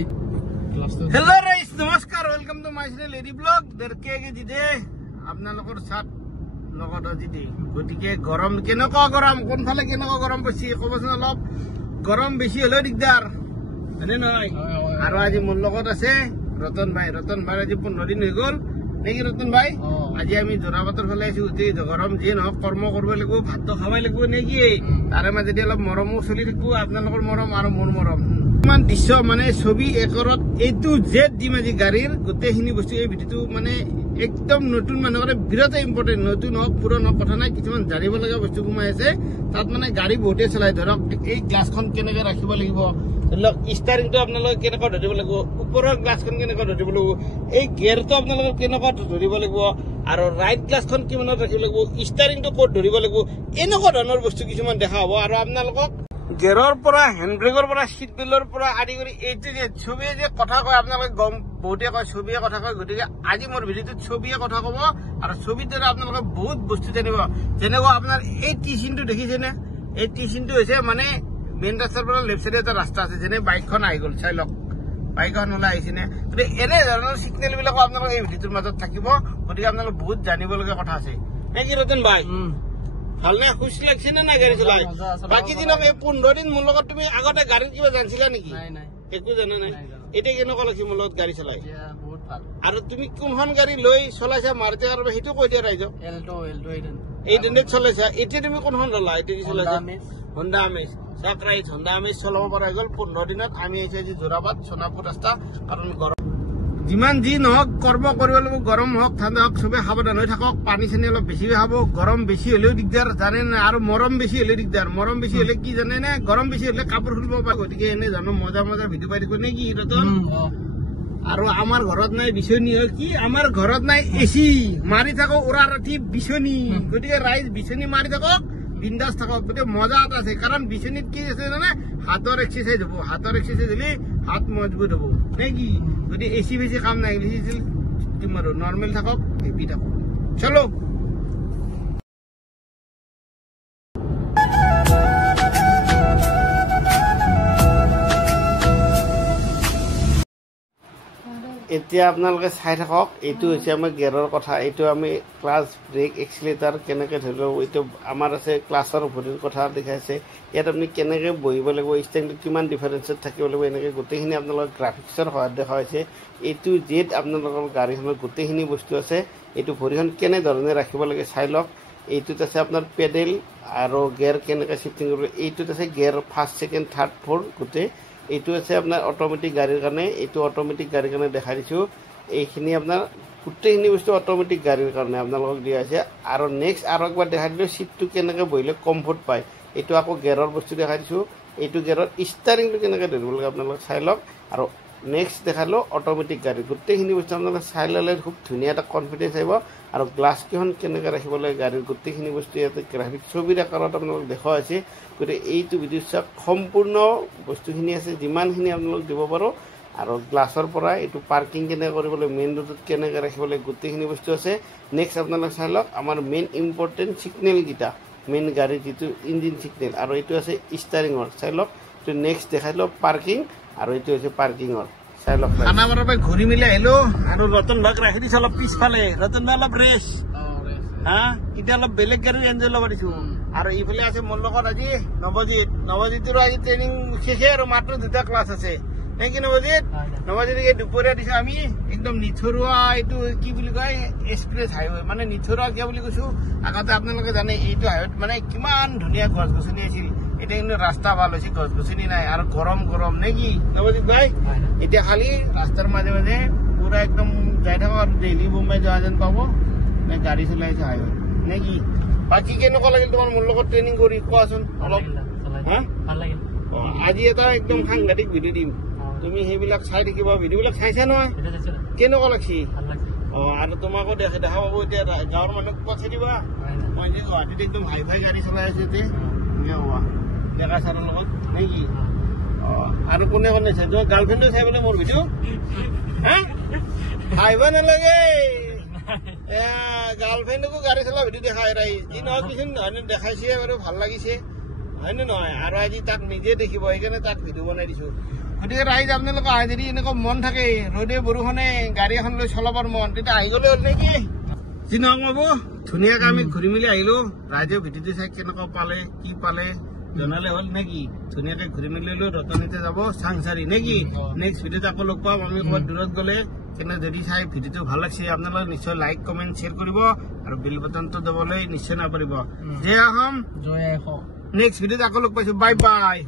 Hello guys, namaskar, welcome to my channel Lady Blog. Derke ge jide apnalokor sat logot jide gotike gorom kenoko gorom kon phale kenoko gorom beshi kobasna olop gorom beshi hole digdar ane noy aro aji mon logot ase Ratan bhai aji 15 din hoi gol neki Ratan bhai aji ami Jorabator phale aisi uti gorom je no kormo korbe lagbo bhat to khabai lagbo neki tare ma jodi olop moromo choli thakbo apnalokor morom aro mon morom মান দৃশ্য মানে ছবি একৰত এটু Z ডিমাজি গাড়ীৰ গোটেইখিনি বস্তু এই ভিডিওটো মানে একদম নতুন মানুহৰে বিৰাট ইম্পৰ্টেন্ট নতুন হওক পুৰণ হওক কথা নাই কিছুমান জানিব লগা বস্তু গুমাই আছে তাত মানে গাড়ী বহুতে চলাই ধৰক এই গ্লাছখন কেনেকৈ ৰাখিব লাগিব ধৰক ষ্টাৰিংটো আপোনালোকে কেনেকৈ ধৰিব লাগিব ওপৰৰ গ্লাছখন কেনেকৈ ধৰিব লাগিব এই গিয়াৰটো আপোনালোকে কেনেকৈ ধৰিব লাগিব আৰু ৰাইট গ্লাছখন কিমানত ৰাখিব লাগিব ষ্টাৰিংটো ক'ত ধৰিব লাগিব এনেকুৱা ধৰণৰ বস্তু কিছুমান দেখা হ'ব আৰু আপোনালোকক গেৰৰ পৰা হেণ্ডব্ৰেকৰ পৰা সিট বেলৰ পৰা আদি কৰি এইটো যে ছবিয়ে যে কথা কয় আপোনালোকে গম বহুতে কয় ছবিয়ে কথা কয় গতিকে আজি মোৰ ভিডিওটোত ছবিয়ে কথা কব আৰু ছবিৰ দ্বাৰা আপোনালোকে বহুত বস্তু জানিব যেনেকুৱা আপোনাৰ এই টি চিনটো দেখিছেনে এই টি চিনটো হৈছে মানে মেইন ৰাস্তাৰ পৰা লেফ্ট চাইডে এটা ৰাস্তা আছে যেনে বাইকখন আহি গ'ল চাই লওক বাইকখন ওলাই আহিছেনে গতিকে এনে ধৰণৰ চিগনেল বিলাক আপোনালোকে এই ভিডিওটোৰ মাজত থাকিব গতিকে আপোনালোকে বহুত জানিবলগীয়া কথা আছে নে কি ৰতন ভাই ভালনে খুশ লাগছে না না গাড়ী চলাই বাকি দিনক এই 15 দিন মোৰ লগত তুমি আগতে গাড়ী কিবা জানিছিলা নেকি নাই নাই একো জানা নাই এটা কেনেকুৱা লাগছে মোৰ লগত গাড়ী চলাই বহুত ভাল আৰু তুমি কোনখন গাড়ী লৈ চলাইছা মাৰুতি আৰু হেতু কৈ দিয়া ৰাইজ এলটো এই দিনে চলাইছা এতিয়া তুমি কোনখন ললা এটা কি চলাইছা হন্ডা আমেজ সাকৰাইট হন্ডা আমেজ চলাব পৰা গ'ল 15 দিনত আমি এসে যে জোৰাবাদ সোনাপুৰ ৰাস্তা কাৰণ গৰম যিমান যি নহক কৰ্ম কৰিব লাগিব গৰম হওক ঠাণ্ডা হওক সবে সাৱধান হৈ থাকক পানী চানি অলপ বেছি খাব গৰম বেছি হলেও দিগদাৰ জানে না আৰু মৰম বেছি হলে দিগদাৰ মৰম বেছি হলে কি জানে না গৰম বেছি হলে কাপোৰ খুলিব পাৰে গতিকে এনে জানো মজা মজা ভিডিও পাই থাকো নেকি ৰতন আৰু আমাৰ ঘৰত নাই বিচনী কি আমাৰ ঘৰত নাই এচি মাৰি থাকো উৰা ৰাতি বিচনী গতিকে ৰাইজ বিচনী মাৰি থাকক বিন্দাস থাকক গতিকে মজা এটা আছে কাৰণ বিচনীত কি আছে জানে হাতৰ এক্সাৰসাইজ হ'ব হাতৰ এক্সাৰসাইজ হলে হাত মজবুত হ'ব নেকি যদি এসি বেশি কাম নাই তোমারও নর্মাল থাকক হেভি থাকক চলো এতিয়া আপোনালোকে চাই থাকক এইটো হৈছে আমাৰ গিয়াৰৰ কথা এইটো আমি ক্লাছ ব্ৰেক এক্সিলেটাৰ কেনেকৈ ধৰিব এইটো আমাৰ আছে ক্লাছৰ ভৰিৰ কথা দেখাইছে ইয়াত আপুনি কেনেকৈ বহিব লাগিব ষ্টেণ্ডটো কিমান ডিফাৰেঞ্চত থাকিব লাগিব এনেকৈ গোটেইখিনি আপোনালোকৰ গ্ৰাফিক্সৰ সহায়ত দেখা হৈছে এইটো জেড আপোনালোকৰ গাড়ীখনৰ গোটেইখিনি বস্তু আছে এইটো ভৰিখন কেনেধৰণে ৰাখিব লাগে চাই লওক এইটোত আছে আপোনাৰ পেডেল আৰু গিয়াৰ কেনেকৈ শিফটিং কৰিব এইটোত আছে gear first second third fourth গোটেই এইটো আছে আপোনাৰ অটোমেটিক গাড়ীৰ কাৰণে এইটো অটোমেটিক গাড়ীৰ কাৰণে দেখাই দিছোঁ এইখিনি আপোনাৰ গোটেইখিনি বস্তু অটোমেটিক গাড়ীৰ কাৰণে আপোনালোকক দিয়া আছে আৰু নেক্সট আৰু একবাৰ দেখাই দিলোঁ চিটটো কেনেকৈ বহিলে কমফৰ্ট পায় এইটো আকৌ গিয়াৰৰ বস্তু দেখাই দিছোঁ এইটো গিয়াৰৰ ষ্টাৰিংটো কেনেকৈ ধৰিব লাগে আপোনালোকে চাই লওক আৰু নেক্সট দেখালোঁ অটোমেটিক গাড়ী গোটেইখিনি বস্তু আপোনালোকে চাই ল'লে খুব ধুনীয়া এটা কনফিডেঞ্চ আহিব আৰু গ্লাছকেইখন কেনেকৈ ৰাখিব লাগে গাড়ীৰ গোটেইখিনি বস্তু ইয়াতে গ্ৰাফিক ছবিৰ আকাৰত আপোনালোক দেখুওৱা হৈছে গতিকে এইটো ভিডিঅ' চাওক সম্পূৰ্ণ বস্তুখিনি আছে যিমানখিনি আপোনালোক দিব পাৰোঁ আৰু গ্লাছৰ পৰা এইটো পাৰ্কিং কেনেকৈ কৰিব লাগে মেইন ৰোডত কেনেকৈ ৰাখিব লাগে গোটেইখিনি বস্তু আছে নেক্সট আপোনালোকে চাই লওক আমাৰ মেইন ইম্পৰ্টেণ্ট ছিগনেলকেইটা মেইন গাড়ীৰ যিটো ইঞ্জিন ছিগনেল আৰু এইটো আছে ষ্টাৰিঙৰ চাই লওক এইটো নেক্সট দেখাই লওক পাৰ্কিং আৰু এইটো হৈছে পাৰ্কিঙৰ চাই লওক খানাপাৰাৰ পৰা ঘূৰি মেলি আহিলোঁ আৰু ৰতন ভাগ ৰাখি দিছোঁ অলপ পিছফালে ৰতন ভাই অলপ ৰেষ্ট হা এতিয়া অলপ বেলেগ গাড়ী এনজয় ল'ব দিছোঁ আৰু ইফালে আছে মোৰ লগত আজি নৱজিতৰ আজি ট্ৰেইনিং শেষে আৰু মাত্ৰ 2টা ক্লাছ আছে নে কি নৱজিত এই দুপৰীয়া দিছোঁ আমি একদম নিথৰুৱা এইটো কি বুলি কয় এক্সপ্ৰেছ হাইৱে মানে নিথৰুৱা কিয় বুলি কৈছোঁ আগতে আপোনালোকে জানে এইটো হাইৱেত মানে কিমান ধুনীয়া গছ গছনি আছিল এতিয়া কিন্তু ৰাস্তা ভাল হৈছে গছ গছনি নাই আৰু গৰম নে কি নৱজিত ভাই এতিয়া খালি ৰাস্তাৰ মাজে মাজে পুৰা একদম যাই থাকক আৰু ডেইলি বোম্বাই যোৱা যেন পাব নে গাড়ী চলাইছে হাইৱে নে কি বাকী কেনেকুৱা লাগিল তোমাৰ মোৰ লগত ট্ৰেইনিং কৰি কোৱাচোন অলপ আজি এটা একদম সাংঘাতিক ভিডিঅ' দিম তুমি সেইবিলাক চাই থাকিবা ভিডিঅ'বিলাক চাইছা নহয় কেনেকুৱা লাগছি আৰু তোমাকো দেখা পাব এতিয়া গাঁৱৰ মানুহক পঠাই দিবা মই যে গুৱাহাটীত একদম হাই ফাই গাড়ী চলাই আছো এতিয়া ডেকা ছাৰৰ লগত নে কি আৰু কোনে চাই তোমাৰ গাৰ্লফ্ৰেণ্ডো চাই বোলে মোৰ ভিডিঅ' হা আহিব নালাগে গাৰ্লফ্ৰেণ্ডকো গাড়ী চলা ভিডিঅ' দেখাই ৰাহি যি নহয় কিছু দেখাইছে বাৰু ভাল লাগিছে হয় নে নহয় আৰু আজি তাক নিজে দেখিব সেইকাৰণে তাক ভিডিঅ' বনাই দিছোঁ গতিকে ৰাইজ আপোনালোক আহে যদি এনেকুৱা মন থাকে ৰ'দে বৰষুণে গাড়ী এখন লৈ চলাবৰ মন তেতিয়া আহি গ'লে হ'ল নেকি যি নহওক বাবু ধুনীয়াকৈ আমি ঘূৰি মেলি আহিলো ৰাইজে ভিডিঅ'টো চাই কেনেকুৱা পালে কি পালে জনালে হ'ল নেকি ধুনীয়াকৈ ঘূৰি মেলি লৈ ৰতনিতে যাব চাংচাৰি নেকি নেক্সট ভিডিঅ'ত আকৌ লগ পাম আমি ক'ৰবাত দূৰত গ'লে কেনে যদি চাই ভিডিঅ'টো ভাল লাগিছে আপোনালোকে নিশ্চয় লাইক কমেণ্ট শ্বেয়াৰ কৰিব আৰু বেল বাটনটো দবাবলৈ নিশ্চয় নাপাহৰিব জয় অসম জয় অসম নেক্সট ভিডিঅ'ত আকৌ লগ পাইছো বাই বাই